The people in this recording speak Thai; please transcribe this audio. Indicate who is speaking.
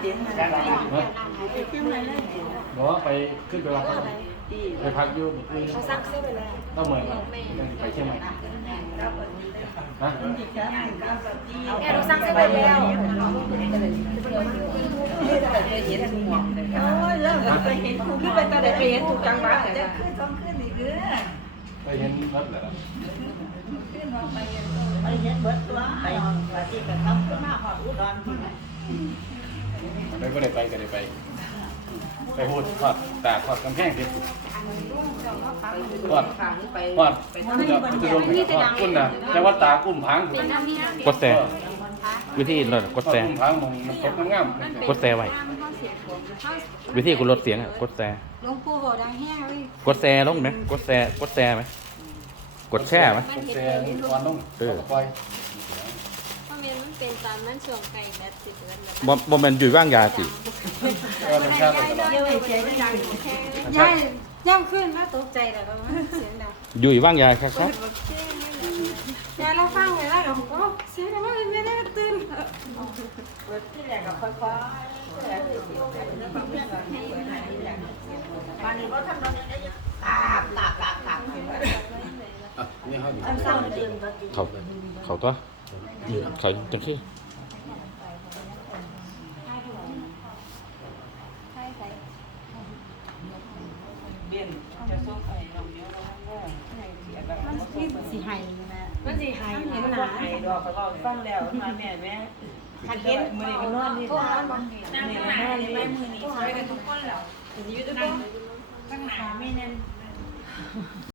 Speaker 1: เต็มเลยไปเที่ยวไหนเลย
Speaker 2: บอกว่าไปขึ้นไปวัดไปพักอยู่
Speaker 3: เขาซักเสื้อไปแล้ว
Speaker 2: ต้องเหมือนกันยังไปเชียงใหม่ฮะ
Speaker 1: ดีครับครับแบบนี้
Speaker 3: แม่เราซักเสื้อไปแล้ว
Speaker 1: โอ้ยเริ่มเคยเห็นคุณที่เป็นตาเด็กเห็นถูกจังหวัดแต่ขึ้นต้องขึ้นอีกเด้อ
Speaker 2: ไปเห็นรถเหรอ
Speaker 1: ขึ้นมาไปไปเห็นเบิดตัวไปปฏิกับเขาขึ้นมาหอดอุดรที่ไหน
Speaker 2: ไปก็ได้ไปก็ได้ไป ไปพูดทอดตากทอดกำแพงเพชรทอดทอดจะลงไปทอดกุ้นนะแต่ว่าตากุ้มพัง
Speaker 4: กดแต่วิธีลดกดแต่
Speaker 2: กุ้มพังมองมันตกงาม
Speaker 4: กดแต่ไว้วิธีกูลดเสียงอะกดแต่
Speaker 3: หลวงปู่บอกดังแห้งเลย
Speaker 4: กดแต่ลงไหมกดแต่กดแต่ไหมกดแช่ไหม
Speaker 2: ๆแต่ควันลงปล่อย
Speaker 5: เพราะมันมันเป็นตามมันช่วงไก่แบบสิบเดือนแบบ
Speaker 4: บ่บ่แม่นอยู่ว่างยาสิ
Speaker 2: เออมันชาติตลอด
Speaker 1: เดี๋ยวไอ้ใจได้ยัง
Speaker 3: ย่ายย่ำขึ้นมาตกใจแล้วก็เสียงดัง
Speaker 4: อยู่ว่างยาครับครับ
Speaker 3: ยายเราฟังเลยแล้วเราก็เสียงดังไม่ได้ตื่น
Speaker 1: ที่แรกกับค่อยๆแต่ที่โยกแล้วก็เพื่อนกันให้ที่แรกบ้านนี้ก็ทำนองนี้ได้ตาบตาบตาบตาบ
Speaker 2: อะนี่เขา อยู่
Speaker 1: อันเศร้าเดือนก็ดี
Speaker 4: เขาเขาตัวเขาจังซี่
Speaker 5: ใช่ใช่
Speaker 3: มันคือสีไห้นะมันสีไห้
Speaker 1: ห็น
Speaker 3: ห
Speaker 1: บ่
Speaker 3: นา
Speaker 1: ให้ดอกก็ลอฟังแล้วมาแม่แม่
Speaker 3: ขันเห็น
Speaker 1: มื้อนี้มันนอนนี่ล่ะนี่มันนอนนี่มื้อนี้
Speaker 3: ตัวหายกันทุกคนแล้วอยู่ทุกคน
Speaker 1: ตั้งหนาไม่แน่น